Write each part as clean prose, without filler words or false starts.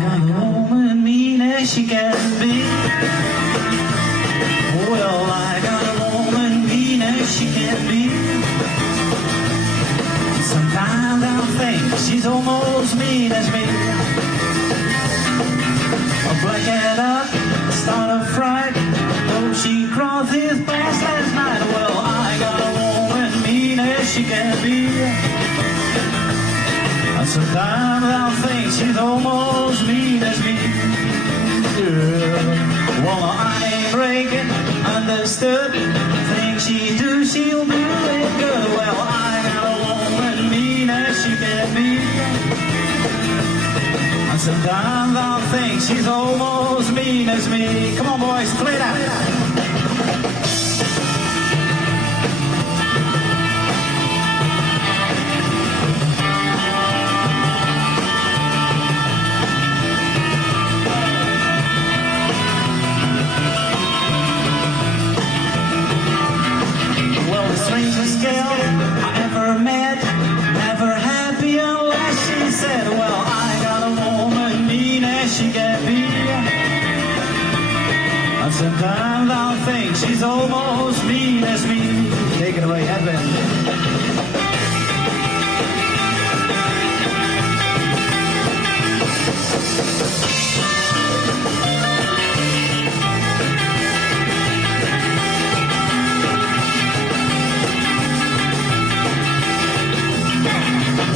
got a woman mean as she can be. Well, I got a woman mean as she can be. Sometimes I think she's almost mean as me. I'll black it up, start a fright. Oh, she crossed his past last night. Well, I got a woman mean as she can be. Sometimes I think she's almost mean as me. Yeah. Well, I ain't breaking, understood. Things she do, she'll do it good. Well, I got a woman mean as she can be. And sometimes I think she's almost mean as me. Come on, boys, play it out. Strangest girl I ever met, never happy unless she said, well, I got a woman mean as she can be. And sometimes I think she's almost mean as me. Take it away, Edwin.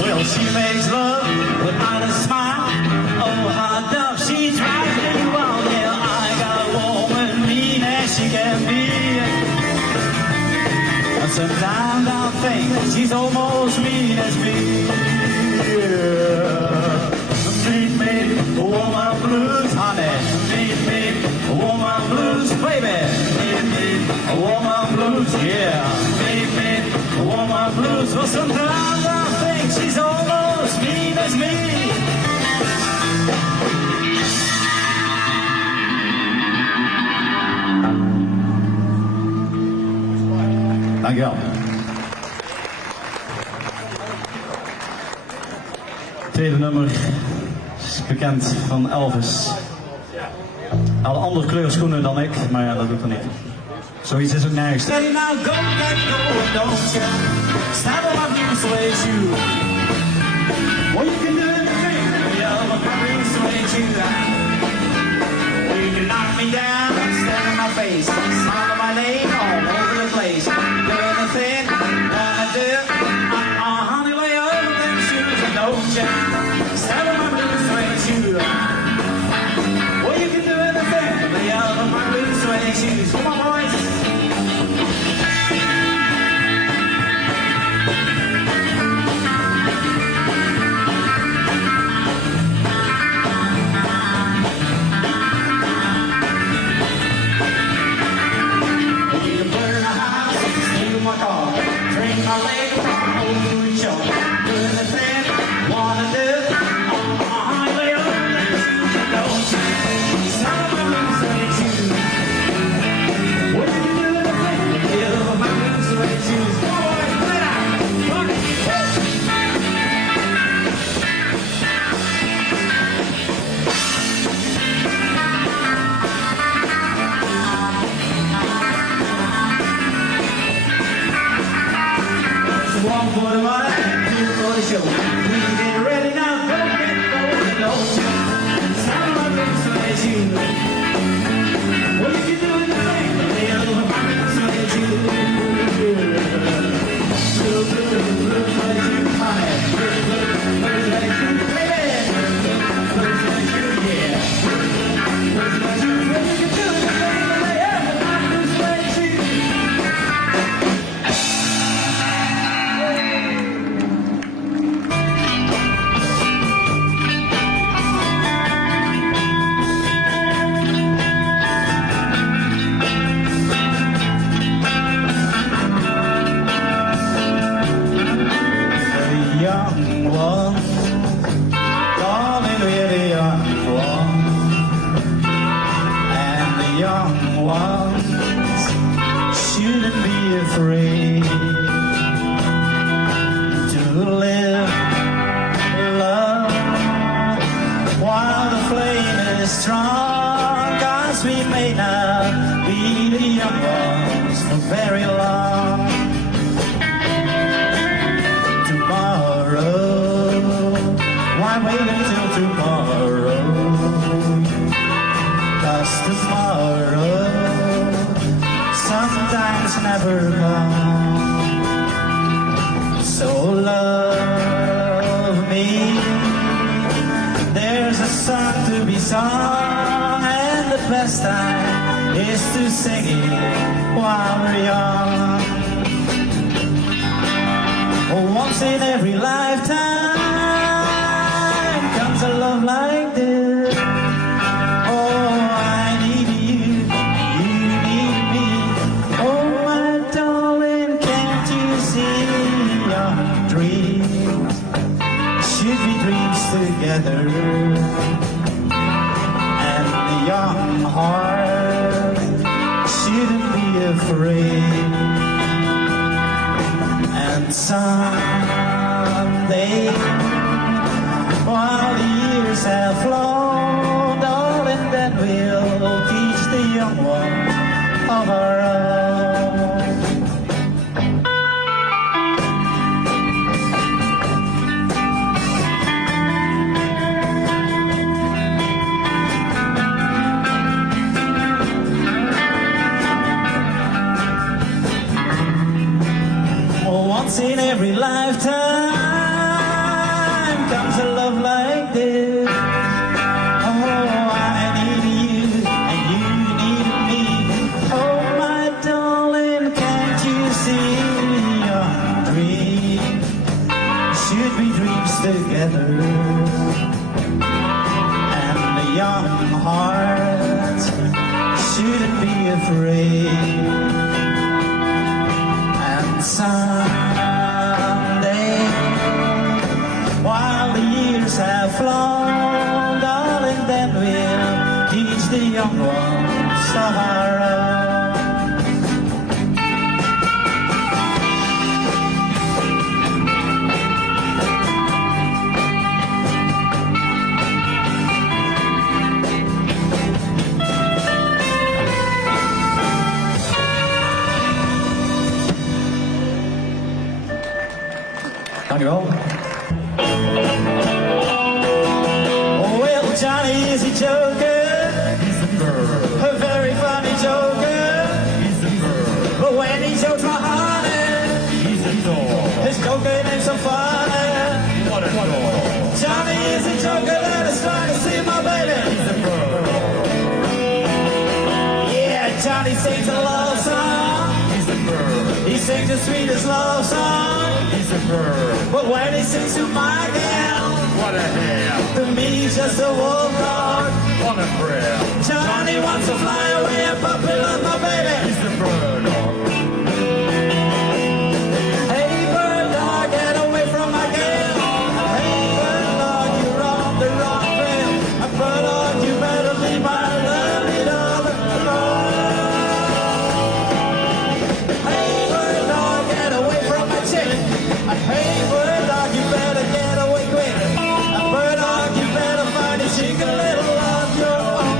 Well, she makes love without a smile. Oh, how dumb she drives me wild. Yeah, I got a woman mean as she can be. And sometimes I think she's almost mean as me. Yeah. Meet me, woman blues, honey. Meet me, woman blues, baby. Meet me, woman blues, yeah. Meet me, woman blues. Well, sometimes I think she's almost mean as me. Dankjewel. Tweede nummer is bekend van Elvis. Hij had een andere kleur schoenen dan ik, maar ja, dat doet er niet. Zoiets is ook nergens. Now go, don't you? Stop on my blue suede shoe. Well, you can do anything. Yeah, my blue suede shoe. You can knock me down and stand on my face. Smile my name all over the place. Do anything I do. Honey, lay over them shoes and don't you? Stop on my blue suede shoe. Well, you can do anything. Lay over my blue suede shoes. Come on, boys. flame is strong, 'cause we may not be the young ones for very long. Tomorrow, why wait until tomorrow? 'Cause tomorrow sometimes never comes. So love me, there's a song to be sung, and the best time is to sing it while we're young. Once in every lifetime comes a love like this. Oh, I need you, you need me. Oh, my darling, can't you see your dreams should be dreams together? And the young heart shouldn't be afraid. And someday, while the years have flown, darling, then we'll teach the young ones of our own. Once in every lifetime comes a love like this. Oh, I need you and you need me. Oh, my darling, can't you see your dreams should be dreams together? And the young heart shouldn't be afraid. And someday, while the years have flown, darling, then we'll teach the young ones of our own. Dankjewel. Well, Johnny is a joker. He's a bird. A very funny joker. He's a bird. But when he jokes my honey, he's a dog. His joking ain't so funny. What a dog. Johnny is a joker that is trying to see my baby. He's a bird. Yeah, Johnny sings a love song. He's a bird. He sings the sweetest love song. He's a bird. But when he sings to my gal, what a hell. To me he's just a wolf dog. What a prayer. Johnny wants to fly away and puppy love my baby. He's a bird dog. Hey bird dog, get away from my gal. Hey bird dog, you're on the wrong trail. And bird dog, you better leave my lovely dog alone. Hey bird dog, get away from my chick. Hey bird dog, you better get away quick. And bird dog, you better find a chick a little of your own.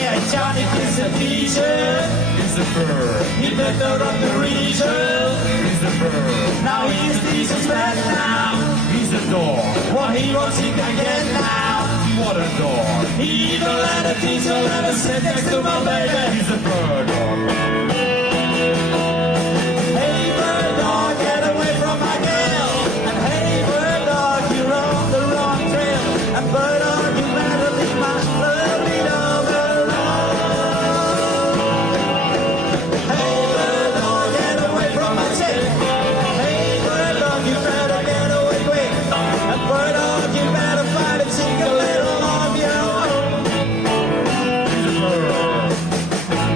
Yeah, Johnny is a teacher. He's a bird. He left out of the region. He's a bird. Now he's teacher's back now. He's a dog. What he wants he can get now. What a dog. He even let a teacher let us sit next to my baby. He's a bird dog. Hey bird dog, get away from my gal. And hey bird dog, you're on the wrong trail. And bird dog, you better leave my lovely dog alone. Hey bird dog, get away from my chick. Hey bird dog, you better get away quick. And bird dog, you better find a chick a little of your own. He's a bird. He's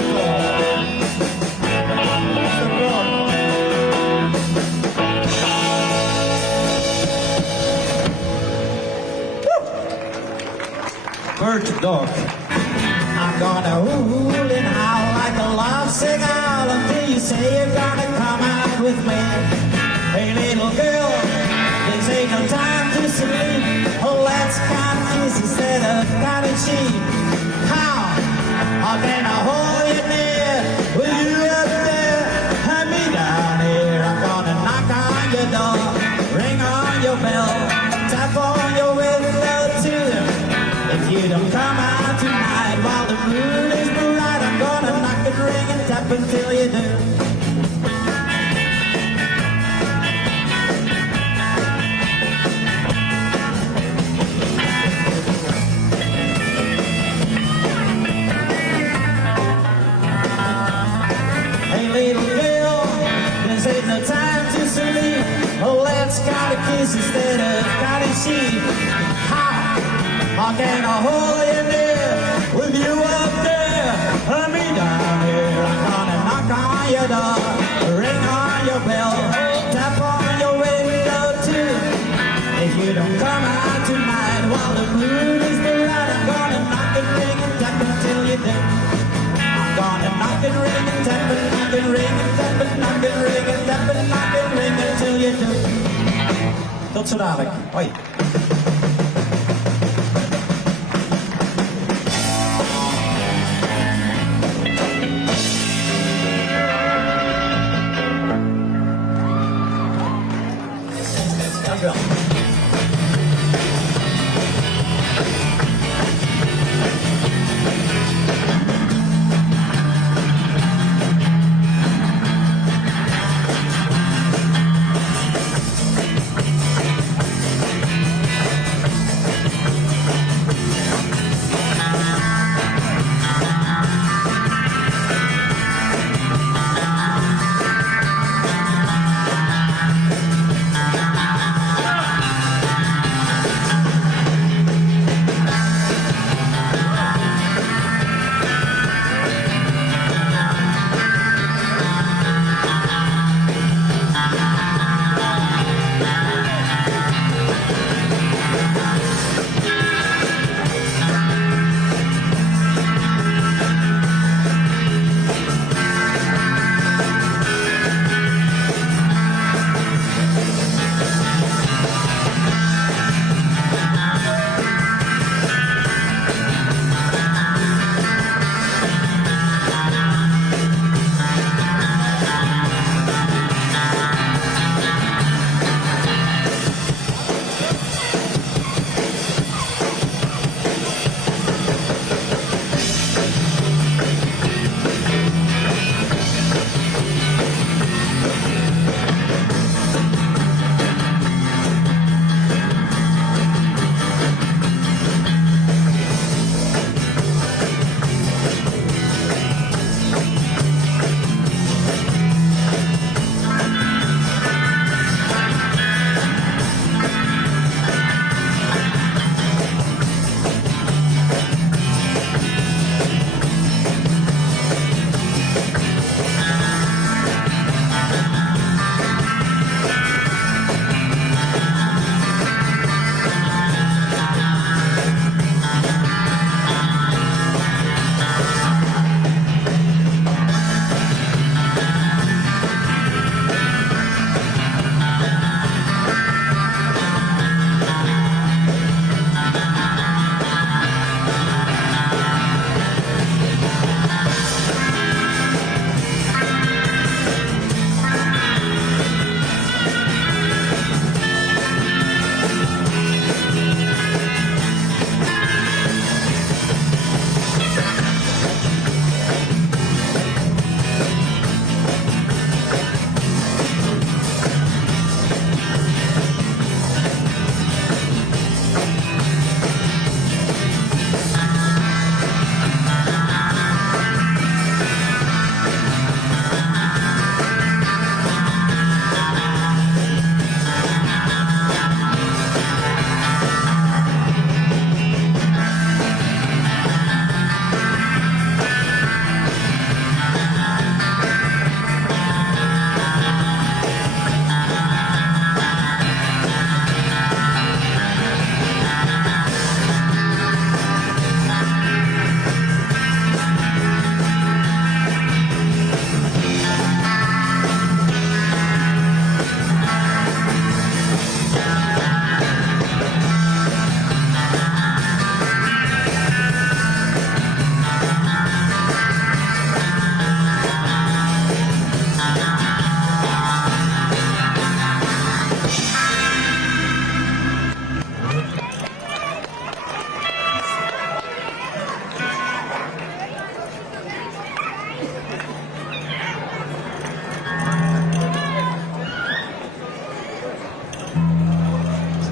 a dog. He's a bird. Bird dog. I'm gonna hool and howl like a love singer until you say you're gonna come out with me. Hey little girl, this ain't no time to sleep. Oh, let's count kisses instead of counting sheep. How can I hold you near? Will you up there? Hand me down here. I'm gonna knock on your door, ring on your bell, tap on your window too. If you don't come out tonight while the moon is bright, I'm gonna knock and ring and tap until you do. Little girl, this ain't no time to sleep. Oh, let's count a kiss instead of counting sheep. How can I hold you near with you up there? Hand me down here. I'm gonna knock on your door, ring on your bell, tap on your window too. If you don't come out tonight while the moon is bright, I'm gonna knock and ring and tap until you do. Gonna knock and ring and tap and knock and ring and tap and knock and ring and tap and knock and ring until you do. Tot zo dadelijk. Hoi. Dank u wel.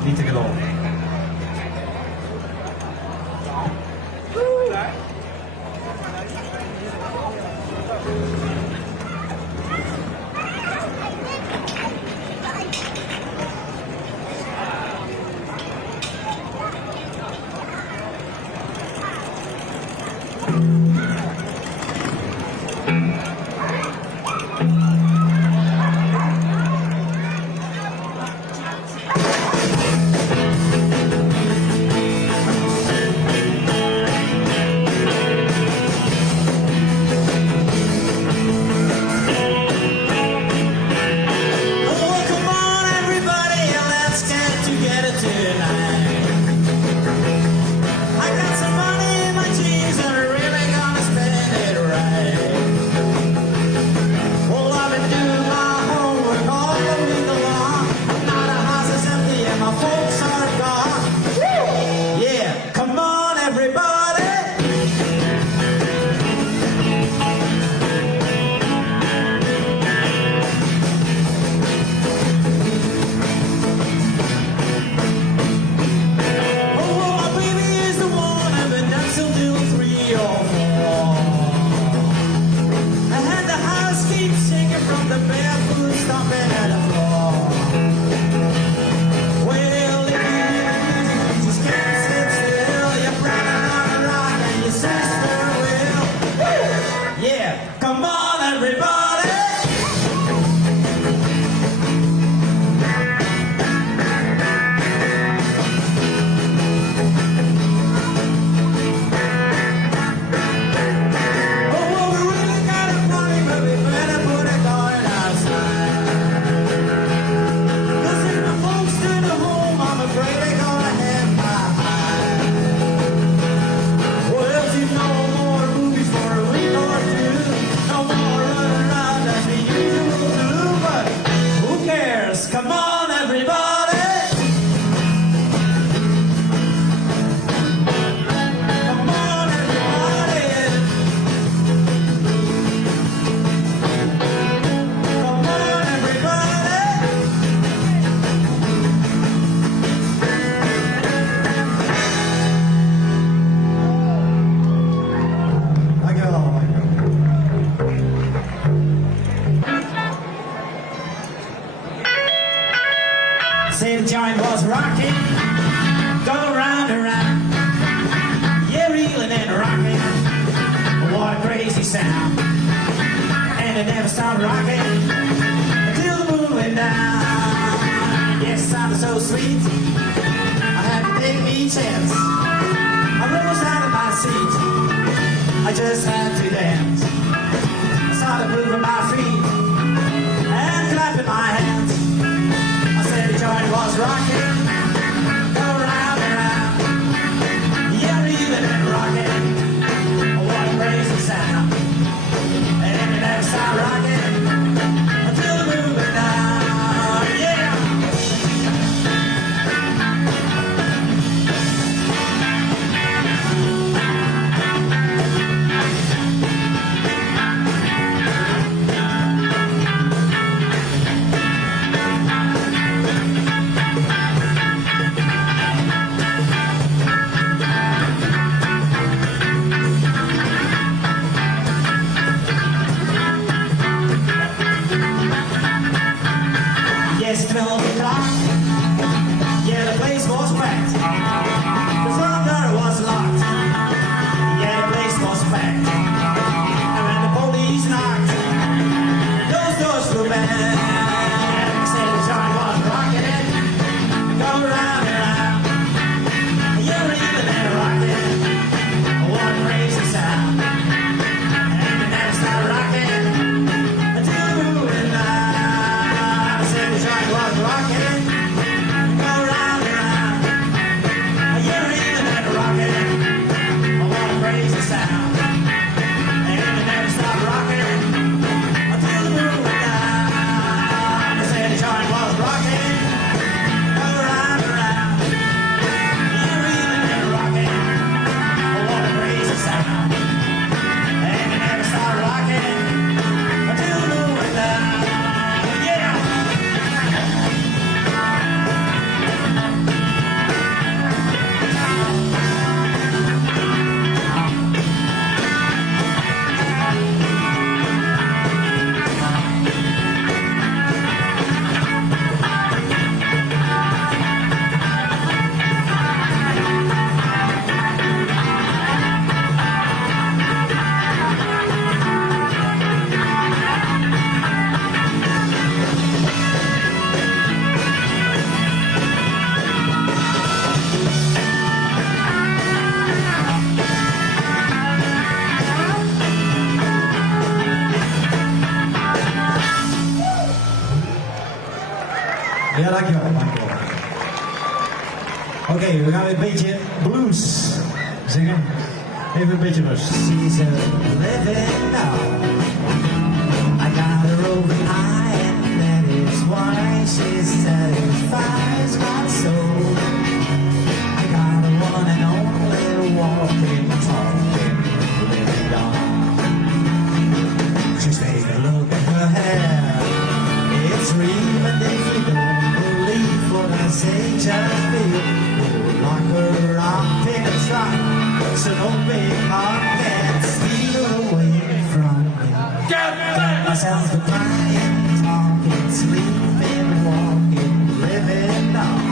Niet te geloven. Say the joint was rocking, going round and round. Yeah, reeling and rocking, what a crazy sound. And it never stopped rocking until the moon went down. Yes, it sounded so sweet, I had to take me a chance. I rose out of my seat, I just had to dance. I started moving my feet and clapping my hands. The joint was rocking, go round and round. Yeah, reeling and rocking, what a crazy sound. And it never stopped rocking until the moon went down. Yeah. Yes, 12 o'clock. Yeah, the place was packed. The front door was locked. Yeah, the place was packed. And when the police knocked, those doors flew back. Said the joint was rocking, go round and round. Yeah, reeling and rocking, what a crazy sound. And it never stopped rocking until the moon went down. I said the joint was rocking, go round and round. Ja, dankjewel. Oké, we gaan weer een beetje blues zingen. Even een beetje rust. She's a living now. I got her over high and that is why she satisfies my soul. I got a one and only walking, talking, living doll. Just take a look at her hair. It's real and if you don't believe what I say, just feel. Lock her up in a trunk, so no big heart can steal her away from me. Got myself a crying, talking, sleeping, walking, living on.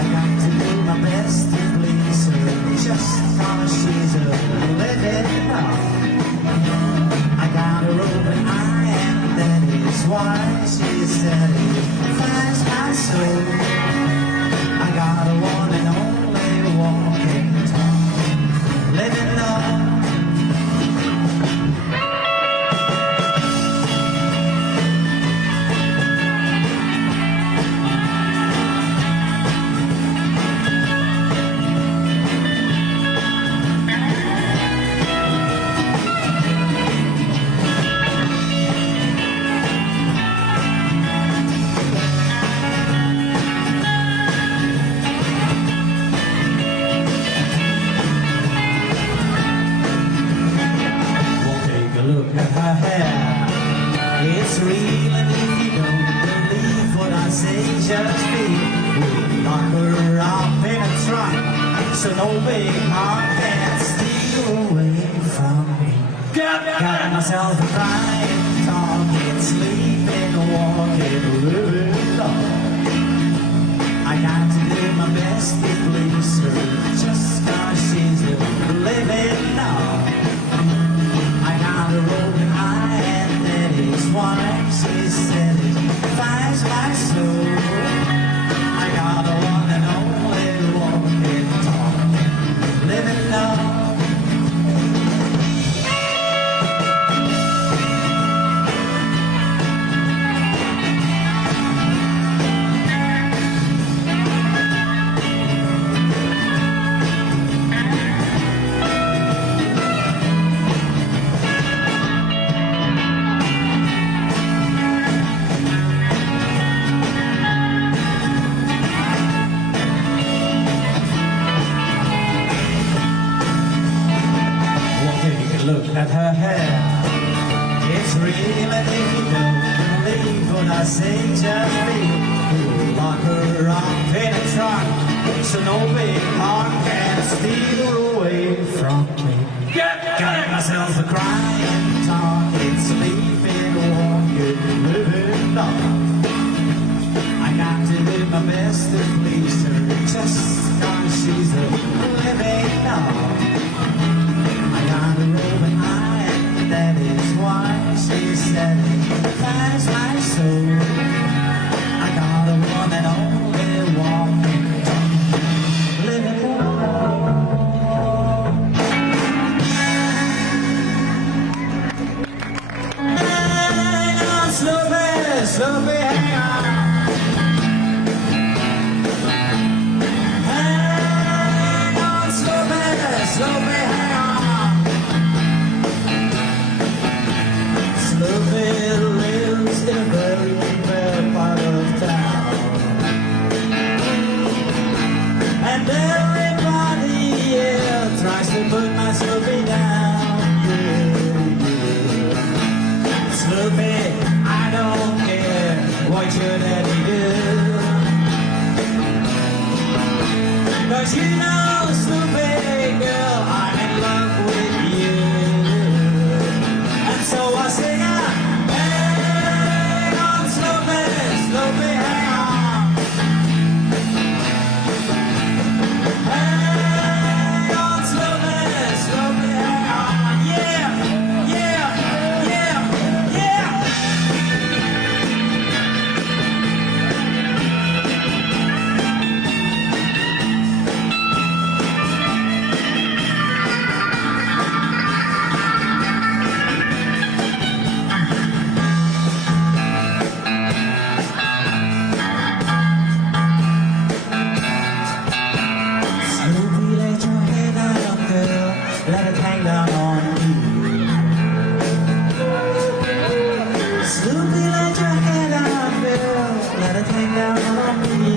I got to do my best to please her, just cause she's a living on. I got her open eye and that is why she satisfies my soul. I got a one and only walking, talking, living on. Look at her hair, it's real and if you don't believe what I say, just feel. Lock her up in a trunk, so no big heart can steal away from me. Got myself a crying, talking, sleeping, walking, living long. I got to do my best to please her, just cause she's living long. I got a rolling eye and that is why she satisfies my soul. I got a one and only walking, talking, living long. Look at her hair, it's real and if you don't believe what I say, just feel. Lock her up in a trunk, so no big heart can steal her away from me. Got myself a crying, talking, sleeping, walking, living on. I got to do my best to please her, just cause she's a living on. I got a roving eye and that is why she satisfies my soul. I got a one and only walking, talking, living hang on, Sloopy, Sloopy, hang on. Hang on, Sloopy, Sloopy, hang on. Sloopy lives in a very bad part of town, and everybody, yeah, tries to put my Sloopy down, yeah. Sloopy, I don't care what your daddy do, 'cause you know, Sloopy girl, I'm in love with you. And so I sing out, hang on, Sloopy, Sloopy, hang on. Hang on, Sloopy, Sloopy, hang on. Yeah, yeah, yeah, yeah. it came down on me.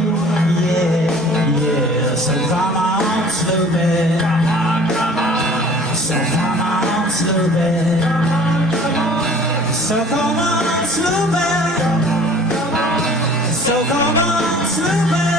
Yeah. So come on, Sloopy. So come on, Sloopy. So come on, Sloopy. So come on, Sloopy.